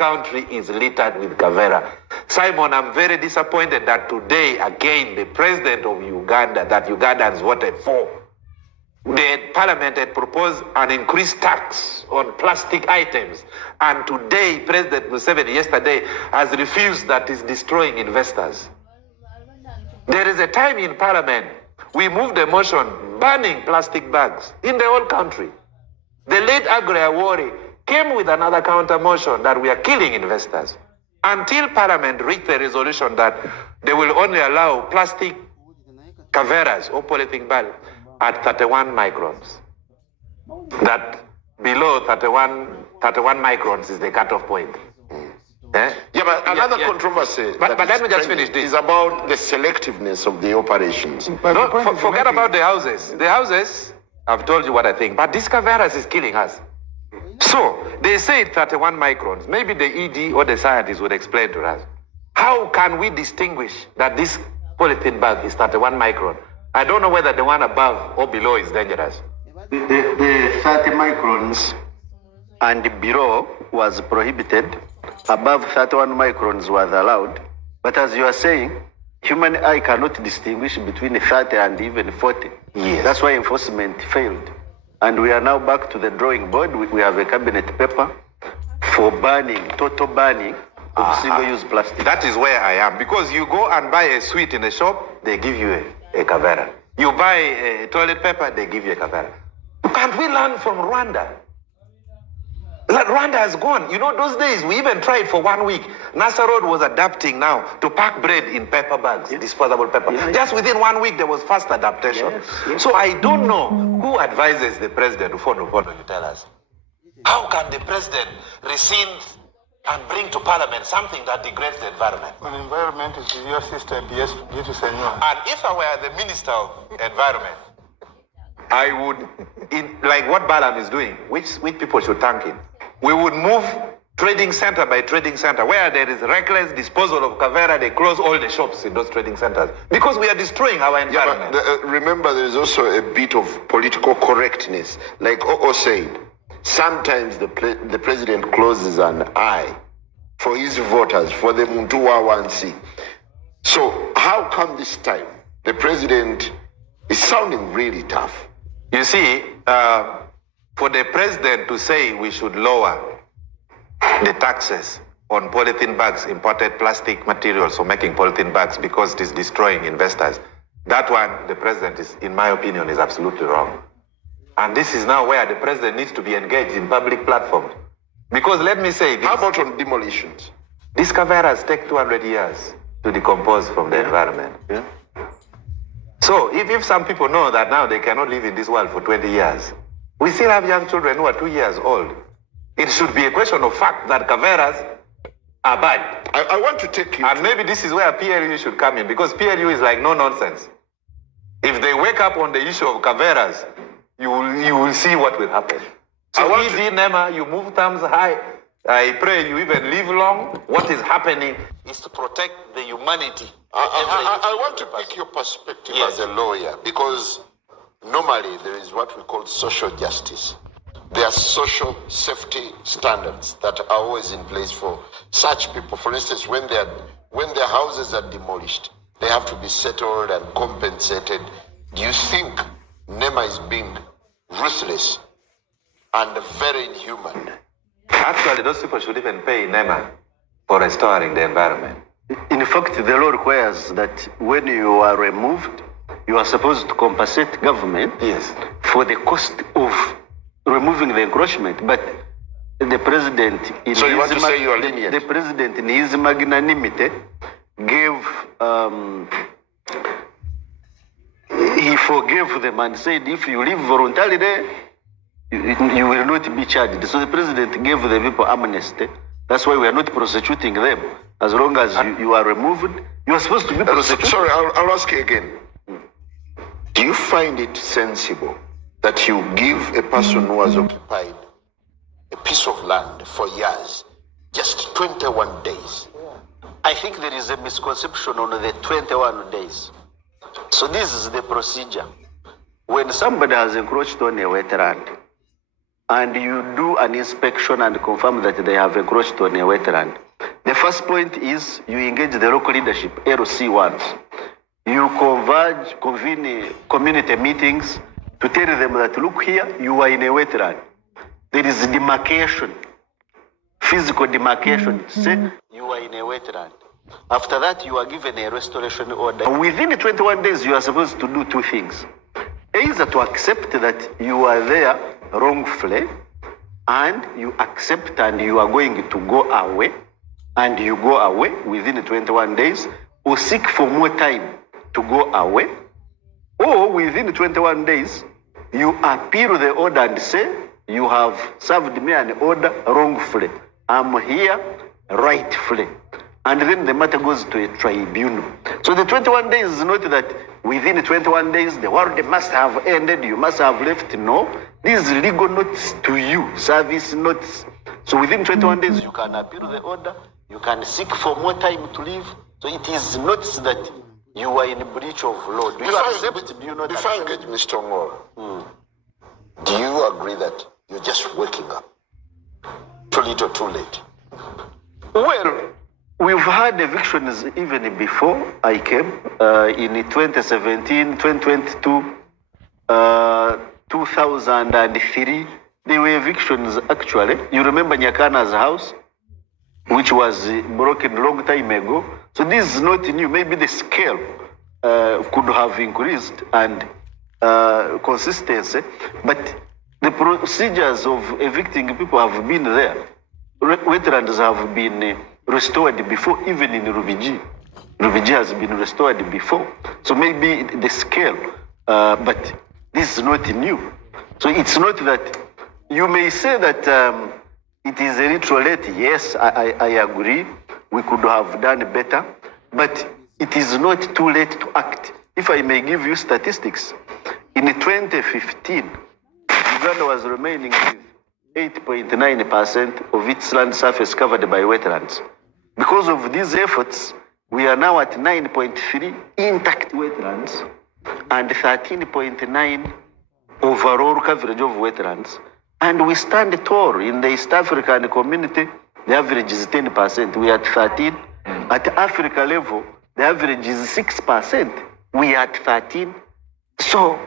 country is littered with Kavera. Simon, I'm very disappointed that today, again, the president of Uganda, that Ugandans voted for, the parliament had proposed an increased tax on plastic items. And today, President Museveni, yesterday, has refused that is destroying investors. There is a time in parliament, we moved a motion banning plastic bags in the whole country. The late Aggrey Awori came with another counter motion that we are killing investors. Until parliament reached the resolution that they will only allow plastic Kaveras or polythene bag at 31 microns. That below 31 microns is the cutoff point. Yeah, but another controversy but let me just finish this. Is about the selectiveness of the operations. No, forget about the houses. The houses, I've told you what I think, but this Kaveras is killing us. So, they say 31 microns. Maybe the ED or the scientists would explain to us. How can we distinguish that this polythene bag is 31 micron? I don't know whether the one above or below is dangerous. The 30 microns and below was prohibited. Above 31 microns was allowed. But as you are saying, human eye cannot distinguish between 30 and even 40. Yes. That's why enforcement failed. And we are now back to the drawing board. We have a cabinet paper for banning, total banning of single-use plastic. That is where I am. Because you go and buy a sweet in a shop, they give you a Kavera. You buy a toilet paper, they give you a Kavera. Can't we learn from Rwanda? Rwanda has gone. You know, those days, we even tried for 1 week. Nasser Road was adapting now to pack bread in paper bags, disposable paper. Just within 1 week, there was fast adaptation. So I don't know who advises the president. You tell us. How can the president rescind and bring to parliament something that degrades the environment? On environment is your system, yes, it is a new. And if I were the minister of environment, I would, like what Balaam is doing, which people should thank him. We would move trading center by trading center. Where there is reckless disposal of Kavera, they close all the shops in those trading centers. Because we are destroying our environment. Yeah, but remember, there is also a bit of political correctness. Like Oo said, sometimes the president closes an eye for his voters, for the Muntua 1C. So how come this time the president is sounding really tough? You see, for the president to say we should lower the taxes on polythene bags, imported plastic materials for making polythene bags because it is destroying investors, that one, the president is, in my opinion, is absolutely wrong. And this is now where the president needs to be engaged in public platforms. Because let me say this. How about on demolitions? These Kaveras take 200 years to decompose from the environment. Yeah. So if some people know that now they cannot live in this world for 20 years, we still have young children who are 2 years old. It should be a question of fact that Kaveras are bad. I want to take you. And maybe this is where PLU should come in, because PLU is like no nonsense. If they wake up on the issue of Kaveras, you will see what will happen. So Nema, you move thumbs high. I pray you even live long. What is happening is to protect the humanity. I want to pick your perspective as a lawyer, because normally there is what we call social justice. There are social safety standards that are always in place for such people. For instance, when their houses are demolished, they have to be settled and compensated. Do you think NEMA is being ruthless and very inhuman? Actually, those people should even pay NEMA for restoring the environment. In fact, the law requires that when you are removed, you are supposed to compensate government for the cost of removing the encroachment. But the president, in so you want to say you are lenient? The president, in his magnanimity, gave he forgave them and said, if you leave voluntarily, you will not be charged. So the president gave the people amnesty. That's why we are not prosecuting them. As long as you are removed, you are supposed to be prosecuted. Sorry, I'll ask you again. Do you find it sensible that you give a person who has occupied a piece of land for years just 21 days? I think there is a misconception on the 21 days. So this is the procedure. When somebody has encroached on a wetland and you do an inspection and confirm that they have encroached on a wetland. The first point is you engage the local leadership, LC1s. You convene community meetings to tell them that, look here, you are in a wetland. There is demarcation, physical demarcation. Say you are in a wetland. After that, you are given a restoration order. Within 21 days, you are supposed to do two things. Either to accept that you are there wrongfully, and you accept and you are going to go away, and you go away within 21 days, or seek for more time to go away, or within 21 days, you appeal the order and say, you have served me an order wrongfully. I'm here rightfully. And then the matter goes to a tribunal. So the 21 days is not that within 21 days the world must have ended, you must have left. No, these legal notes to you, service notes. So within 21 days you can appeal the order, you can seek for more time to leave. So it is not that you are in breach of law. Do you accept? Do you not Before I accept? engage Mr. Ngor, do you agree that you're just waking up? Too little, too late. Well, we've had evictions even before I came in 2017, 2022, 2003. There were evictions actually. You remember Nyakana's house, which was broken a long time ago. So this is not new. Maybe the scale could have increased and consistency, but the procedures of evicting people have been there. Wetlands have been restored before, even in Rubiji. Rubiji has been restored before. So maybe the scale, but this is not new. So it's not that you may say that it is a little late. Yes, I agree. We could have done better, but it is not too late to act. If I may give you statistics, in 2015, Uganda was remaining with 8.9% of its land surface covered by wetlands. Because of these efforts, we are now at 9.3 intact wetlands and 13.9 overall coverage of wetlands. And we stand tall in the East African community. The average is 10%. We are at 13. At Africa level, the average is 6%. We are at 13. So